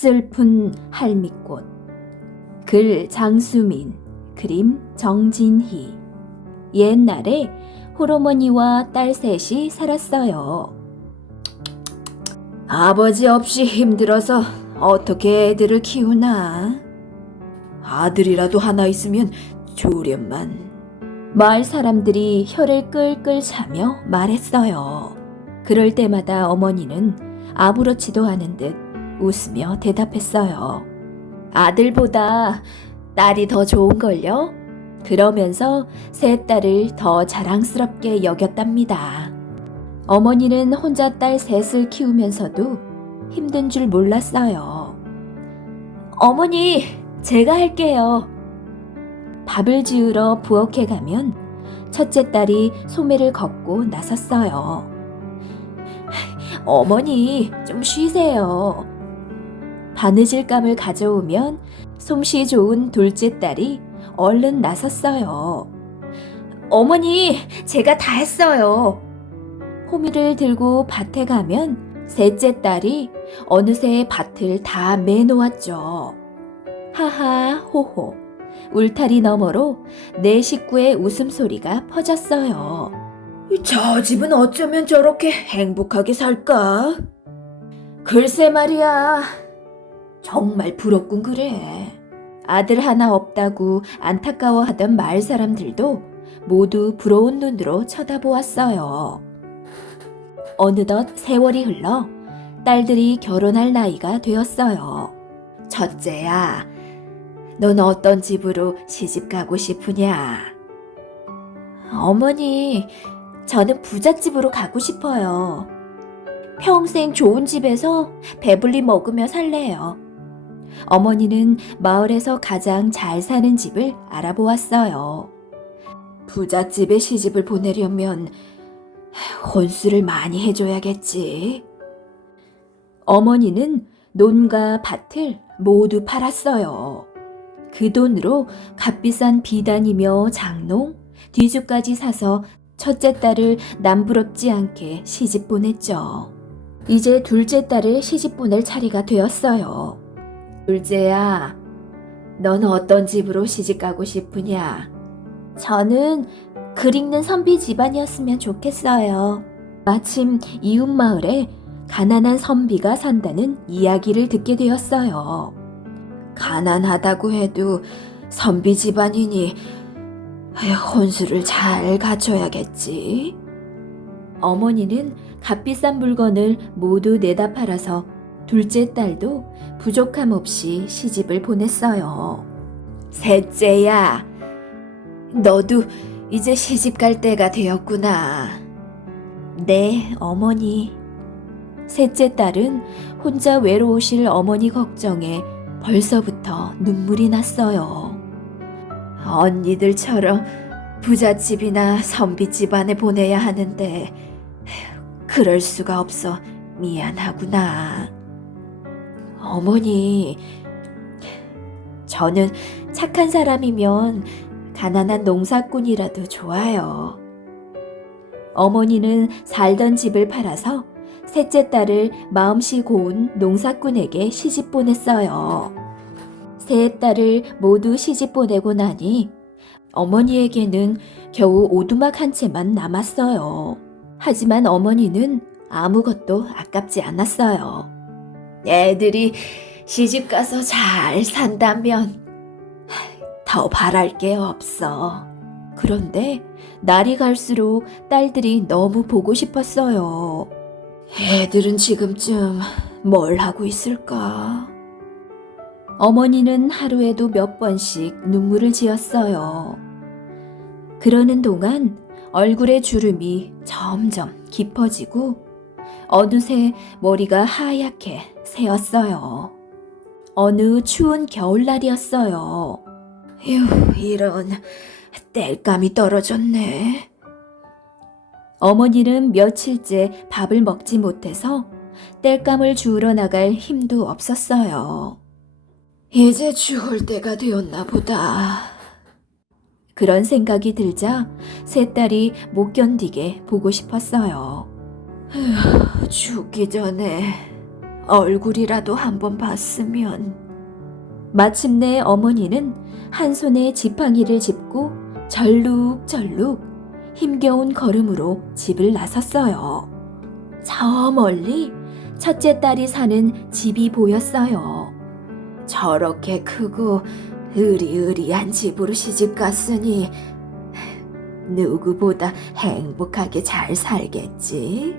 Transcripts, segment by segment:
슬픈 할미꽃. 글 장수민, 그림 정진희. 옛날에 홀어머니와 딸 셋이 살았어요. 아버지 없이 힘들어서 어떻게 애들을 키우나? 아들이라도 하나 있으면 좋으련만. 마을 사람들이 혀를 끌끌 차며 말했어요. 그럴 때마다 어머니는 아무렇지도 않은 듯 웃으며 대답했어요. 아들보다 딸이 더 좋은걸요? 그러면서 세 딸을 더 자랑스럽게 여겼답니다. 어머니는 혼자 딸 셋을 키우면서도 힘든 줄 몰랐어요. 어머니, 제가 할게요. 밥을 지으러 부엌에 가면 첫째 딸이 소매를 걷고 나섰어요. 어머니, 좀 쉬세요. 바느질감을 가져오면 솜씨 좋은 둘째 딸이 얼른 나섰어요. 어머니, 제가 다 했어요. 호미를 들고 밭에 가면 셋째 딸이 어느새 밭을 다 매놓았죠. 하하 호호, 울타리 너머로 네 식구의 웃음소리가 퍼졌어요. 저 집은 어쩌면 저렇게 행복하게 살까? 글쎄 말이야. 정말 부럽군 그래. 아들 하나 없다고 안타까워하던 마을 사람들도 모두 부러운 눈으로 쳐다보았어요. 어느덧 세월이 흘러 딸들이 결혼할 나이가 되었어요. 첫째야, 넌 어떤 집으로 시집 가고 싶으냐? 어머니, 저는 부잣집으로 가고 싶어요. 평생 좋은 집에서 배불리 먹으며 살래요. 어머니는 마을에서 가장 잘 사는 집을 알아보았어요. 부잣집에 시집을 보내려면 혼수를 많이 해줘야겠지. 어머니는 논과 밭을 모두 팔았어요. 그 돈으로 값비싼 비단이며 장롱, 뒤죽까지 사서 첫째 딸을 남부럽지 않게 시집 보냈죠. 이제 둘째 딸을 시집 보낼 차례가 되었어요. 둘째야, 넌 어떤 집으로 시집 가고 싶으냐? 저는 글 읽는 선비 집안이었으면 좋겠어요. 마침 이웃 마을에 가난한 선비가 산다는 이야기를 듣게 되었어요. 가난하다고 해도 선비 집안이니 혼수를 잘 갖춰야겠지. 어머니는 값비싼 물건을 모두 내다 팔아서 둘째 딸도 부족함 없이 시집을 보냈어요. 셋째야, 너도 이제 시집 갈 때가 되었구나. 네, 어머니. 셋째 딸은 혼자 외로우실 어머니 걱정에 벌써부터 눈물이 났어요. 언니들처럼 부잣집이나 선비집안에 보내야 하는데 그럴 수가 없어 미안하구나. 어머니, 저는 착한 사람이면 가난한 농사꾼이라도 좋아요. 어머니는 살던 집을 팔아서 셋째 딸을 마음씨 고운 농사꾼에게 시집 보냈어요. 세 딸을 모두 시집 보내고 나니 어머니에게는 겨우 오두막 한 채만 남았어요. 하지만 어머니는 아무것도 아깝지 않았어요. 애들이 시집 가서 잘 산다면 더 바랄 게 없어. 그런데 날이 갈수록 딸들이 너무 보고 싶었어요. 애들은 지금쯤 뭘 하고 있을까? 어머니는 하루에도 몇 번씩 눈물을 지었어요. 그러는 동안 얼굴의 주름이 점점 깊어지고 어느새 머리가 하얗게 새었어요. 어느 추운 겨울날이었어요. 이런 땔감이 떨어졌네. 어머니는 며칠째 밥을 먹지 못해서 땔감을 주우러 나갈 힘도 없었어요. 이제 죽을 때가 되었나 보다. 그런 생각이 들자 세 딸이 못 견디게 보고 싶었어요. 죽기 전에 얼굴이라도 한번 봤으면. 마침내 어머니는 한 손에 지팡이를 짚고 절룩절룩 힘겨운 걸음으로 집을 나섰어요. 저 멀리 첫째 딸이 사는 집이 보였어요. 저렇게 크고 으리으리한 집으로 시집 갔으니 누구보다 행복하게 잘 살겠지.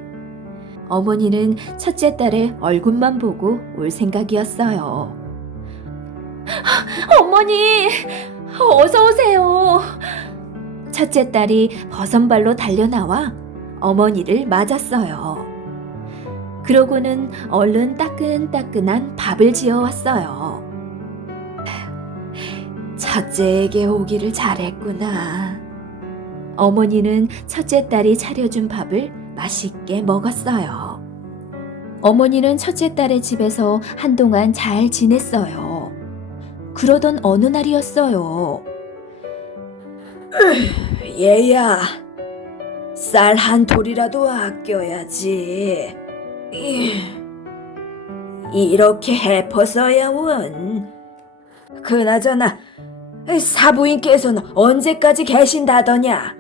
어머니는 첫째 딸의 얼굴만 보고 올 생각이었어요. 어머니, 어서 오세요. 첫째 딸이 버선발로 달려나와 어머니를 맞았어요. 그러고는 얼른 따끈따끈한 밥을 지어왔어요. 첫째에게 오기를 잘했구나. 어머니는 첫째 딸이 차려준 밥을 맛있게 먹었어요. 어머니는 첫째 딸의 집에서 한동안 잘 지냈어요. 그러던 어느 날이었어요. 얘야, 쌀 한 톨이라도 아껴야지. 이렇게 해퍼서야 원. 그나저나 사부인께서는 언제까지 계신다더냐?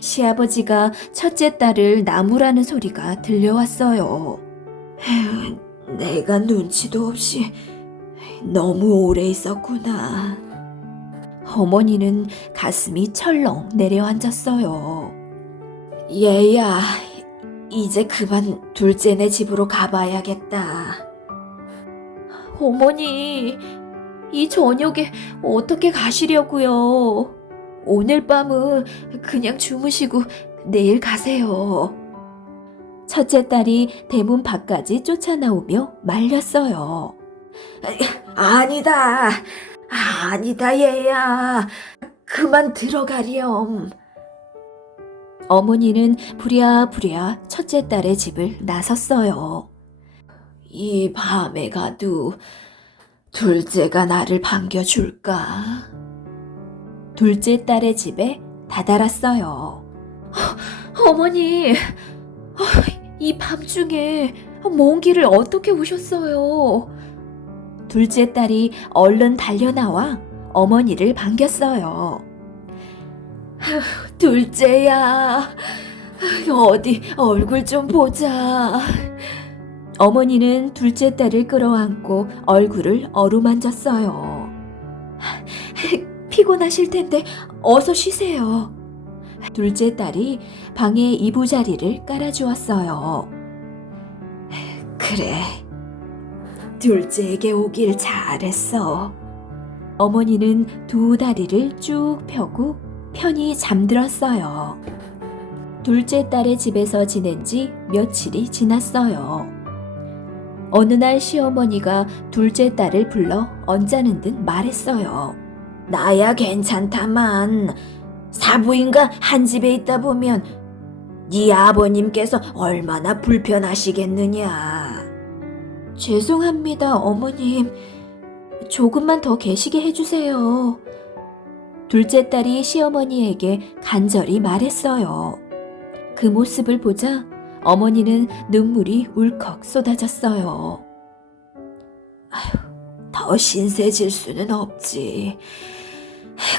시아버지가 첫째 딸을 나무라는 소리가 들려왔어요. 내가 눈치도 없이 너무 오래 있었구나. 어머니는 가슴이 철렁 내려앉았어요. 얘야, 이제 그만 둘째네 집으로 가봐야겠다. 어머니, 이 저녁에 어떻게 가시려고요? 오늘 밤은 그냥 주무시고 내일 가세요. 첫째 딸이 대문 밖까지 쫓아나오며 말렸어요. 아니다, 얘야. 그만 들어가렴. 어머니는 부랴부랴 첫째 딸의 집을 나섰어요. 이 밤에 가도 둘째가 나를 반겨줄까? 둘째 딸의 집에 다다랐어요. 어머니, 이 밤중에 먼 길을 어떻게 오셨어요? 둘째 딸이 얼른 달려나와 어머니를 반겼어요. 둘째야, 어디 얼굴 좀 보자. 어머니는 둘째 딸을 끌어안고 얼굴을 어루만졌어요. 피곤하실 텐데 어서 쉬세요. 둘째 딸이 방에 이부자리를 깔아주었어요. 그래, 둘째에게 오길 잘했어. 어머니는 두 다리를 쭉 펴고 편히 잠들었어요. 둘째 딸의 집에서 지낸 지 며칠이 지났어요. 어느 날 시어머니가 둘째 딸을 불러 언짢은 듯 말했어요. 나야 괜찮다만 사부인과 한 집에 있다 보면 네 아버님께서 얼마나 불편하시겠느냐. 죄송합니다, 어머님. 조금만 더 계시게 해주세요. 둘째 딸이 시어머니에게 간절히 말했어요. 그 모습을 보자 어머니는 눈물이 울컥 쏟아졌어요. 더 신세질 수는 없지.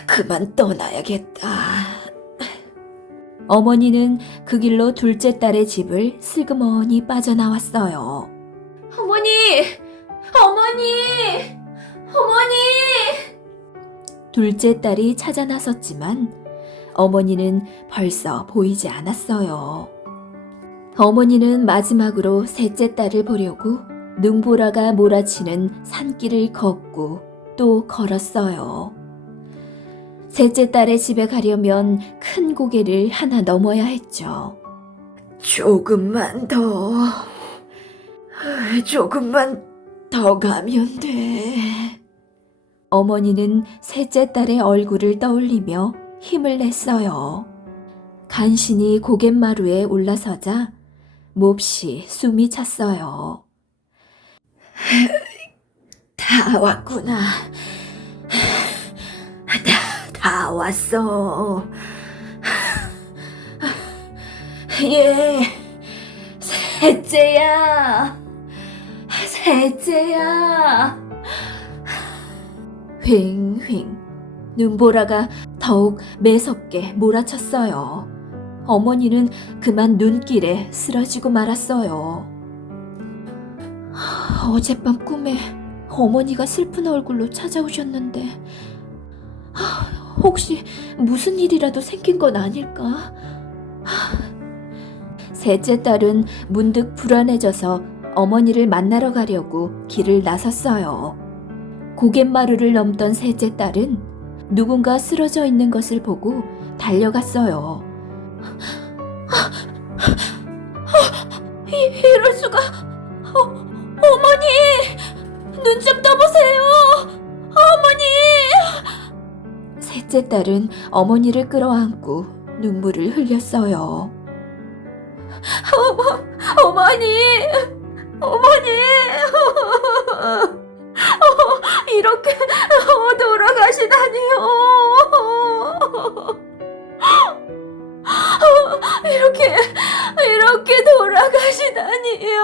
그만 떠나야겠다. 어머니는 그 길로 둘째 딸의 집을 슬그머니 빠져나왔어요. 어머니! 어머니! 어머니! 둘째 딸이 찾아 나섰지만 어머니는 벌써 보이지 않았어요. 어머니는 마지막으로 셋째 딸을 보려고 눈보라가 몰아치는 산길을 걷고 또 걸었어요. 셋째 딸의 집에 가려면 큰 고개를 하나 넘어야 했죠. 조금만 더 가면 돼. 어머니는 셋째 딸의 얼굴을 떠올리며 힘을 냈어요. 간신히 고갯마루에 올라서자 몹시 숨이 찼어요. 다 왔구나. 다 왔어. 예, 셋째야. 셋째야. 휑휑. 눈보라가 더욱 매섭게 몰아쳤어요. 어머니는 그만 눈길에 쓰러지고 말았어요. 어젯밤 꿈에 어머니가 슬픈 얼굴로 찾아오셨는데 혹시 무슨 일이라도 생긴 건 아닐까? 셋째 딸은 문득 불안해져서 어머니를 만나러 가려고 길을 나섰어요. 고갯마루를 넘던 셋째 딸은 누군가 쓰러져 있는 것을 보고 달려갔어요. 이럴 수가. 어머니! 눈 좀 떠보세요! 어머니! 셋째 딸은 어머니를 끌어안고 눈물을 흘렸어요. 어머니! 어머니! 이렇게 돌아가시다니요! 이렇게 돌아가시다니요!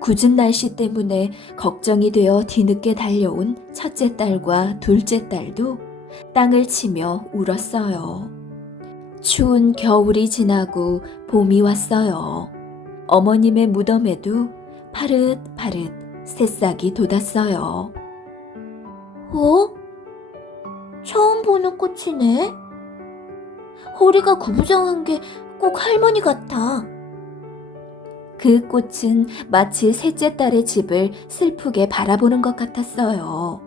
굳은 날씨 때문에 걱정이 되어 뒤늦게 달려온 첫째 딸과 둘째 딸도 땅을 치며 울었어요. 추운 겨울이 지나고 봄이 왔어요. 어머님의 무덤에도 파릇파릇 새싹이 돋았어요. 처음 보는 꽃이네. 허리가 구부정한 게 꼭 할머니 같아. 그 꽃은 마치 셋째 딸의 집을 슬프게 바라보는 것 같았어요.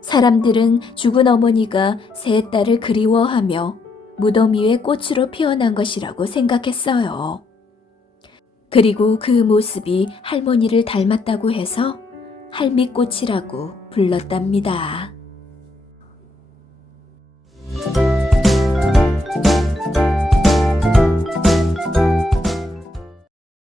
사람들은 죽은 어머니가 세 딸을 그리워하며 무덤 위에 꽃으로 피어난 것이라고 생각했어요. 그리고 그 모습이 할머니를 닮았다고 해서 할미꽃이라고 불렀답니다.